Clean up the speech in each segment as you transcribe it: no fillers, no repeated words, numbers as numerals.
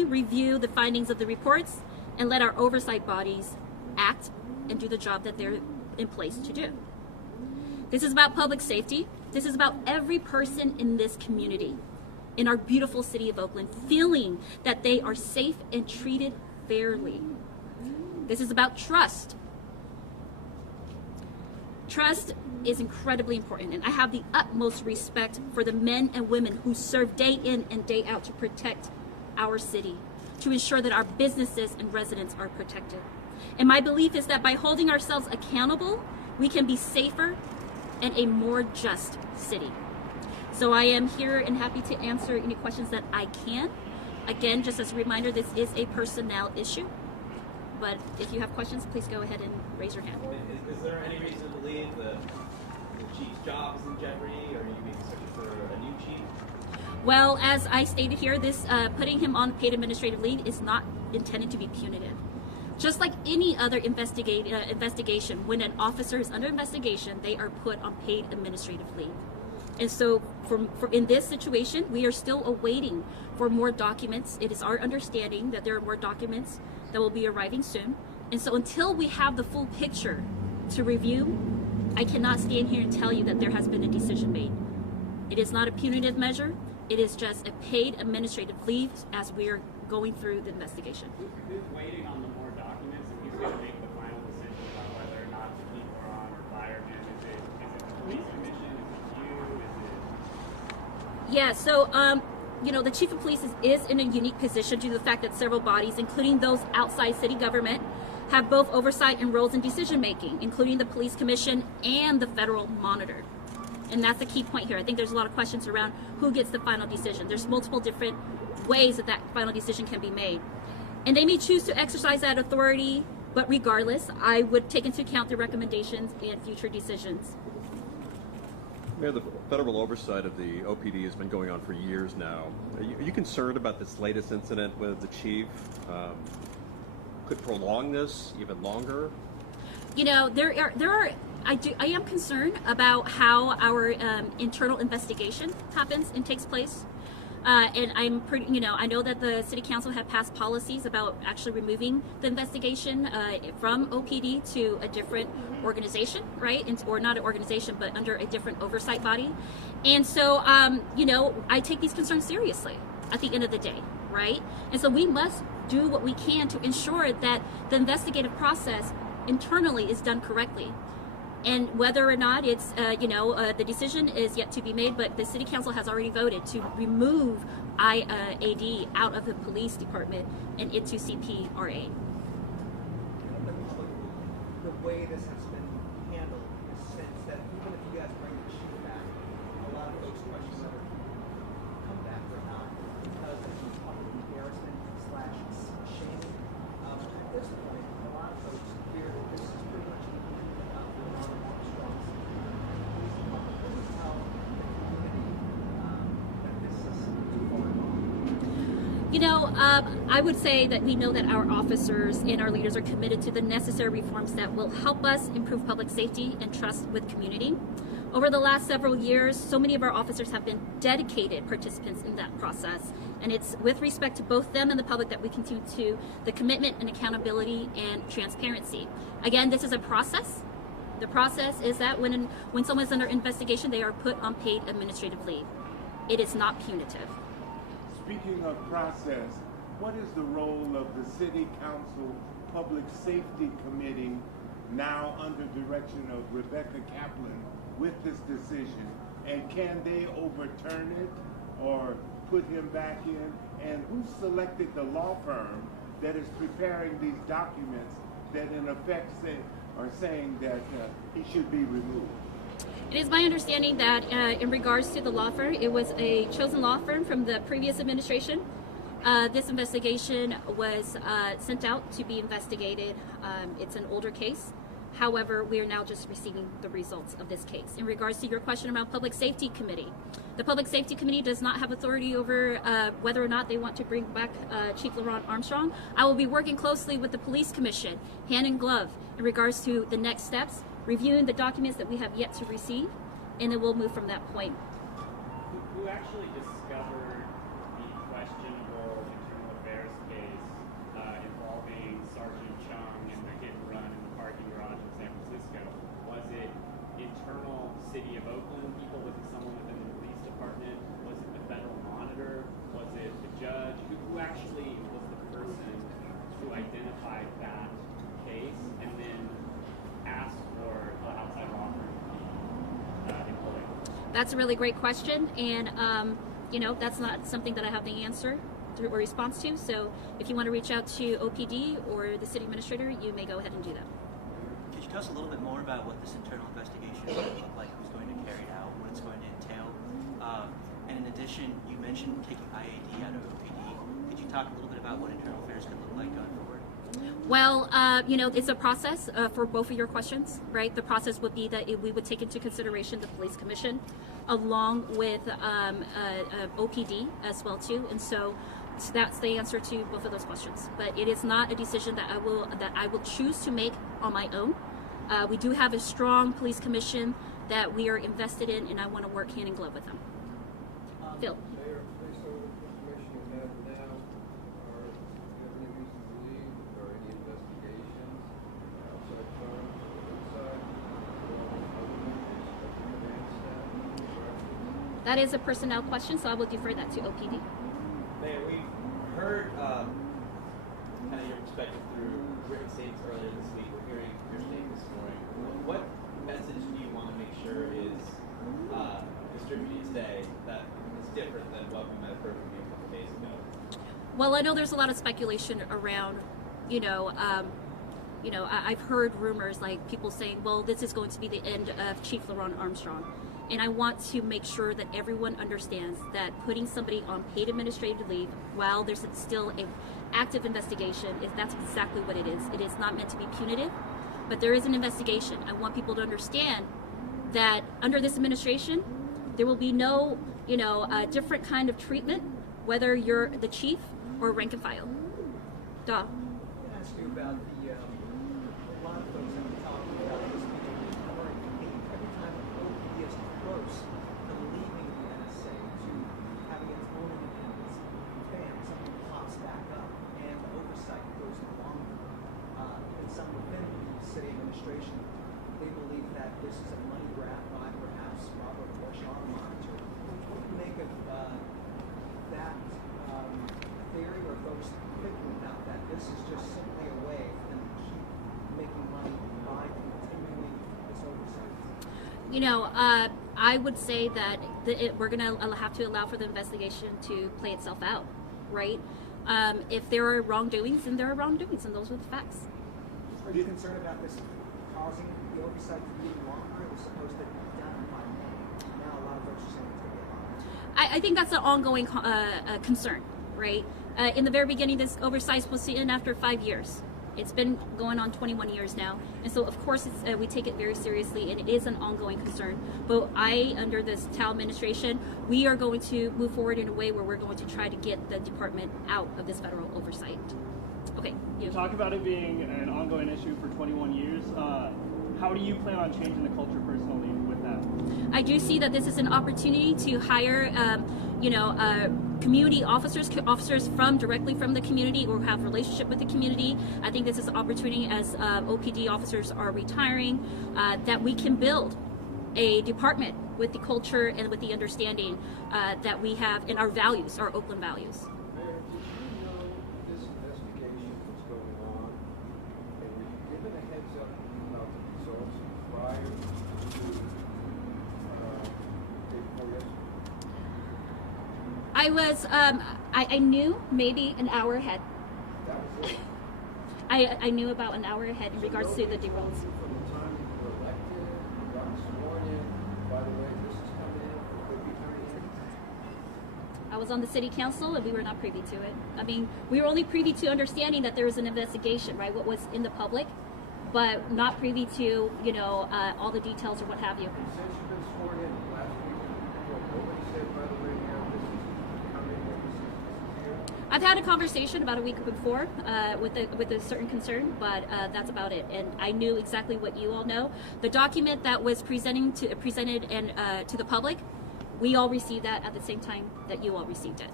simply review the findings of the reports and let our oversight bodies act and do the job that they're in place to do. This is about public safety. This is about every person in this community, in our beautiful city of Oakland, feeling that they are safe and treated fairly. This is about trust. Trust is incredibly important, and I have the utmost respect for the men and women who serve day in and day out to protect our city, to ensure that our businesses and residents are protected. And my belief is that by holding ourselves accountable, we can be safer and a more just city. So I am here and happy to answer any questions that I can. Again, just as a reminder, this is a personnel issue. But if you have questions, please go ahead and raise your hand. Is there any reason to believe that the chief's job is in jeopardy, or are you being searched for a new chief? Well, as I stated here, this putting him on paid administrative leave is not intended to be punitive. Just like any other investigation, when an officer is under investigation, they are put on paid administrative leave. And so in this situation, we are still awaiting for more documents. It is our understanding that there are more documents that will be arriving soon. And so until we have the full picture to review, I cannot stand here and tell you that there has been a decision made. It is not a punitive measure. It is just a paid administrative leave as we are going through the investigation. Who's waiting on the more documents, and who's going to make the final decision about whether or not to keep her on or fire him? Is it the police commission? Is it you? Yeah, so the chief of police is in a unique position due to the fact that several bodies, including those outside city government, have both oversight and roles in decision making, including the police commission and the federal monitor. And that's the key point here. I think there's a lot of questions around who gets the final decision. There's multiple different ways that final decision can be made. And they may choose to exercise that authority, but regardless, I would take into account the recommendations and future decisions. Mayor, the federal oversight of the OPD has been going on for years now. Are you concerned about this latest incident with the chief? Could prolong this even longer? I am concerned about how our internal investigation happens and takes place. And I'm pretty, I know that the city council had passed policies about actually removing the investigation from OPD to a different organization, right? Or not an organization, but under a different oversight body. And so, I take these concerns seriously at the end of the day, right? And so we must do what we can to ensure that the investigative process internally is done correctly. And whether or not it's, the decision is yet to be made, but the city council has already voted to remove IAD out of the police department and into CPRA. The way this has been handled in the sense that even if you guys bring the chief back, a lot of those questions that are come back or not because of the public embarrassment / shaming. At this point, a lot of folks fear that this is pretty much about leronnearmstrong's public tell the community that this is too far gone. I would say that we know that our officers and our leaders are committed to the necessary reforms that will help us improve public safety and trust with community. Over the last several years, so many of our officers have been dedicated participants in that process. And it's with respect to both them and the public that we continue to the commitment and accountability and transparency. Again, this is a process. The process is that when someone's under investigation, they are put on paid administrative leave. It is not punitive. Speaking of process, what is the role of the City Council Public Safety Committee now under direction of Rebecca Kaplan with this decision? And can they overturn it or put him back in? And who selected the law firm that is preparing these documents that in effect are saying that he should be removed? It is my understanding that in regards to the law firm, it was a chosen law firm from the previous administration. This investigation was sent out to be investigated. It's an older case. However, we are now just receiving the results of this case. In regards to your question about Public Safety Committee, the Public Safety Committee does not have authority over whether or not they want to bring back Chief Leronnearmstrong. I will be working closely with the Police Commission, hand in glove, in regards to the next steps, reviewing the documents that we have yet to receive, and then we'll move from that point. Who actually discovered the questionable internal affairs That's a really great question, and that's not something that I have the answer or response to. So if you want to reach out to OPD or the city administrator, you may go ahead and do that. Could you tell us a little bit more about what this internal investigation is going to look like, who's going to carry it out, what it's going to entail? And in addition, you mentioned taking IAD out of OPD. Could you talk a little bit about what internal affairs could look like going forward? Well, it's a process for both of your questions, right? The process would be that we would take into consideration the police commission along with OPD as well too, and so that's the answer to both of those questions. But it is not a decision that I will choose to make on my own. We do have a strong police commission that we are invested in, and I want to work hand in glove with them. Phil. Mayor, based on the information you have now, do you have any reason to believe there are any investigations outside firms or inside other members of the command staff? That is a personnel question, so I will defer that to OPD. Mayor, we've heard kind of your perspective through written statements earlier this week. We're hearing your statement this morning. What message do you want to make sure is distributed today that is different than what we might have heard from you a couple days ago? Well, I know there's a lot of speculation around, I've heard rumors like people saying, well, this is going to be the end of Chief Leronnear Armstrong. And I want to make sure that everyone understands that putting somebody on paid administrative leave while there's still an active investigation, that's exactly what it is. It is not meant to be punitive, but there is an investigation. I want people to understand that under this administration, there will be no, different kind of treatment, whether you're the chief or rank and file. Duh. I'm going to ask you about a lot of folks have been talking about this being covering every time OPD is close to leaving the NSA to having its own independence, bam, something pops back up and the oversight goes no longer. And some within the city administration, they believe that this is a money grab by perhaps Robert Bush on monitor. What do you make of that theory, or folks thinking about that this is just simply a way for them to keep making money by continuing this oversight? I would say that we're going to have to allow for the investigation to play itself out, right? If there are wrongdoings, then there are wrongdoings, and those are the facts. Are you concerned about this causing the oversight to be longer? It was supposed to be done by May. Now a lot of folks are saying it's going to be longer. I think that's an ongoing concern, right? In the very beginning, this oversight was supposed to end after 5 years. It's been going on 21 years now. And so, of course, we take it very seriously, and it is an ongoing concern. But under this TAL administration, we are going to move forward in a way where we're going to try to get the department out of this federal oversight. Okay. You talk about it being an ongoing issue for 21 years. How do you plan on changing the culture personally with that? I do see that this is an opportunity to hire, community officers directly from the community or have relationship with the community. I think this is an opportunity as OPD officers are retiring that we can build a department with the culture and with the understanding that we have in our values, our Oakland values. Mayor, did you know this investigation was going on? And were you given a heads up about the results prior to day before yesterday? I was, I knew maybe an hour ahead. That was it. I knew about an hour ahead in regards to the Nobody told derails. you from the time you were elected, you got sworn in, by the way, this is coming in, it could be coming in. I was on the city council and we were not privy to it. I mean, we were only privy to understanding that there was an investigation, right? What was in the public, but not privy to, all the details or what have you. Since you've been sworn in last week, nobody said, by the way, Mayor, this is coming, or this is here. I've had a conversation about a week before with a certain concern, but that's about it. And I knew exactly what you all know. The document that was presented to the public, we all received that at the same time that you all received it.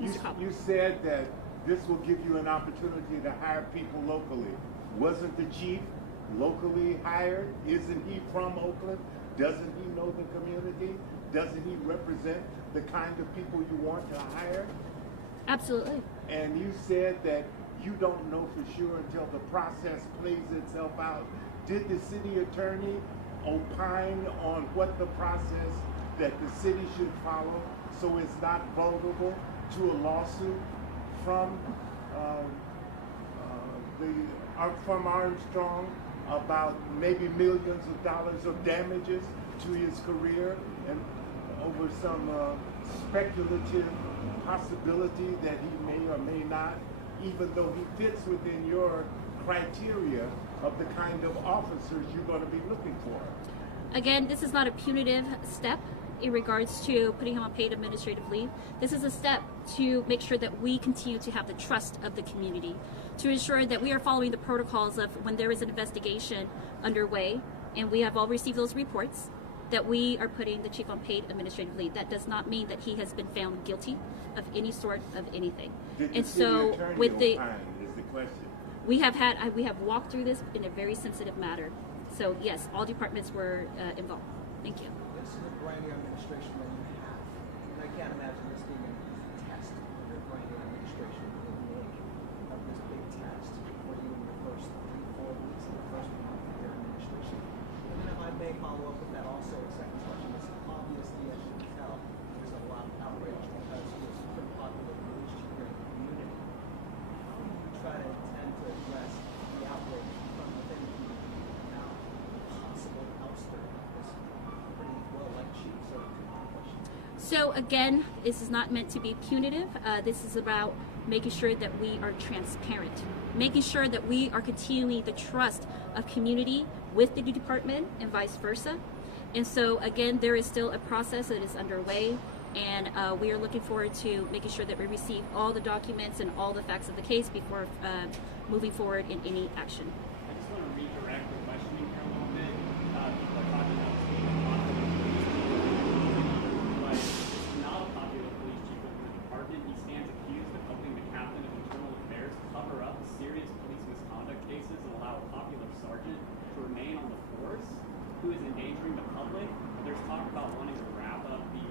Mr. Cobb. You said that this will give you an opportunity to hire people locally. Wasn't the chief locally hired? Isn't he from Oakland? Doesn't he know the community? Doesn't he represent the kind of people you want to hire? Absolutely. And you said that you don't know for sure until the process plays itself out. Did the city attorney opine on what the process that the city should follow so it's not vulnerable to a lawsuit from from Armstrong about maybe millions of dollars of damages to his career and over some speculative possibility that he may or may not, even though he fits within your criteria of the kind of officers you're going to be looking for? Again, this is not a punitive step in regards to putting him on paid administrative leave. This is a step to make sure that we continue to have the trust of the community, to ensure that we are following the protocols of when there is an investigation underway, and we have all received those reports, that we are putting the chief on paid administrative leave. That does not mean that he has been found guilty of any sort of anything. Did the city attorney opine, is the question. We have walked through this in a very sensitive matter. So yes, all departments were involved. Thank you. This is a brand new administration that you have, and I can't imagine this being a test under a brand new administration in the wake of this big test for you in your first 3-4 weeks in the first month of your administration. And then if I may follow up with that also, a second question is obviously, as you can tell, there's a lot of outrage because he was pretty popular police chief here in the community. How do you try to intend to address the outrage from within the community now possible ouster of this pretty well-liked chief? So, question. So again, this is not meant to be punitive. This is about making sure that we are transparent, making sure that we are continuing the trust of community with the department and vice versa. And so again, there is still a process that is underway, and we are looking forward to making sure that we receive all the documents and all the facts of the case before moving forward in any action. I just want to redirect the questioning here a little bit. People are talking about this being a popular police chief, but it's not a popular police chief within the department. He stands accused of helping the captain of internal affairs cover up serious police misconduct cases and allow a popular sergeant to remain on the force who is endangering the public. There's talk about wanting to wrap up the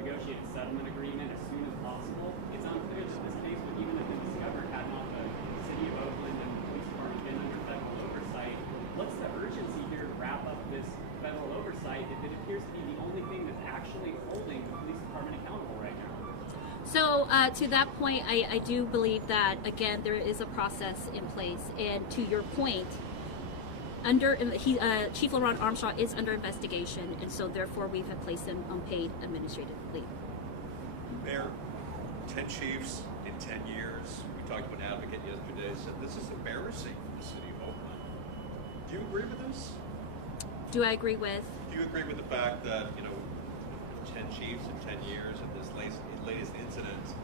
negotiated settlement agreement as soon as possible. It's unclear that this case would even have been discovered had not the city of Oakland and the police department been under federal oversight. What's the urgency here to wrap up this federal oversight if it appears to be the only thing that's actually holding the police department accountable right now? So to that point, I do believe that, again, there is a process in place. And to your point, Chief Leronnear Armstrong is under investigation, and so therefore we have placed him on paid administrative leave. Mayor, 10 chiefs in 10 years. We talked to an advocate yesterday, said this is embarrassing for the city of Oakland. Do you agree with this? Do I agree with? Do you agree with the fact that, 10 chiefs in 10 years and this latest incident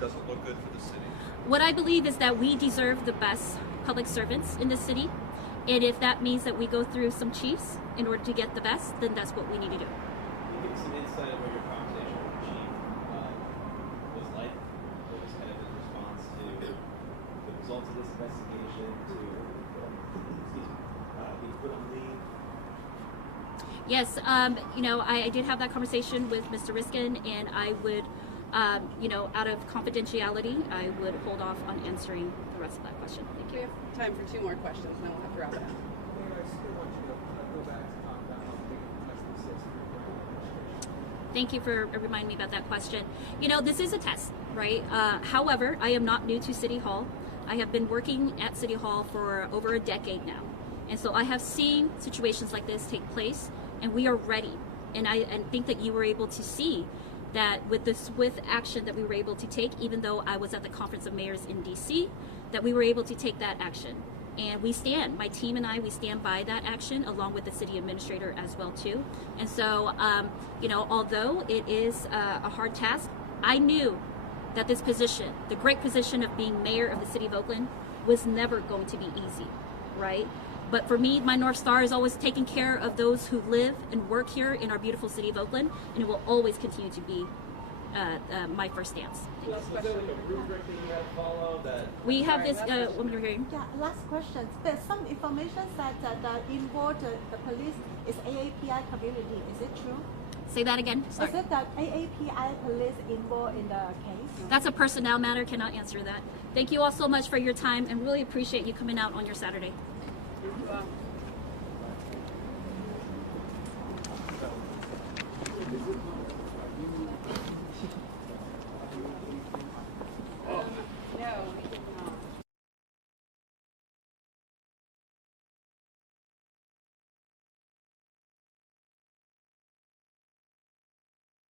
doesn't look good for the city? What I believe is that we deserve the best public servants in the city. And if that means that we go through some chiefs in order to get the best, then that's what we need to do. Can you give some insight of what your conversation with the chief was like? What was kind of his response to the results of this investigation, to being put on leave? Yes, I did have that conversation with Mr. Riskin, and I would, out of confidentiality, I would hold off on answering the rest of that question. Thank We you. have time for 2 more questions, and then we'll have to wrap it up. Mayor, I still want you to go back to talk about how big a test this is for your brand new administration. Thank you for reminding me about that question. This is a test, right? However, I am not new to City Hall. I have been working at City Hall for over a decade now. And so I have seen situations like this take place, and we are ready. And I think that you were able to see that with the swift action that we were able to take, even though I was at the Conference of Mayors in DC, that we were able to take that action. And we stand, my team and I, we stand by that action along with the city administrator as well too. And so, although it is a hard task, I knew that this position, the great position of being mayor of the city of Oakland, was never going to be easy, right? But for me, my North Star is always taking care of those who live and work here in our beautiful city of Oakland, and it will always continue to be my first stance. Was there like a rubric that you had to follow that? We have this, woman over here. Yeah, last question. There's some information that the involved the police is AAPI community. Is it true? Say that again. Sorry. Is it that AAPI police involved in the case? That's a personnel matter. Cannot answer that. Thank you all so much for your time, and really appreciate you coming out on your Saturday.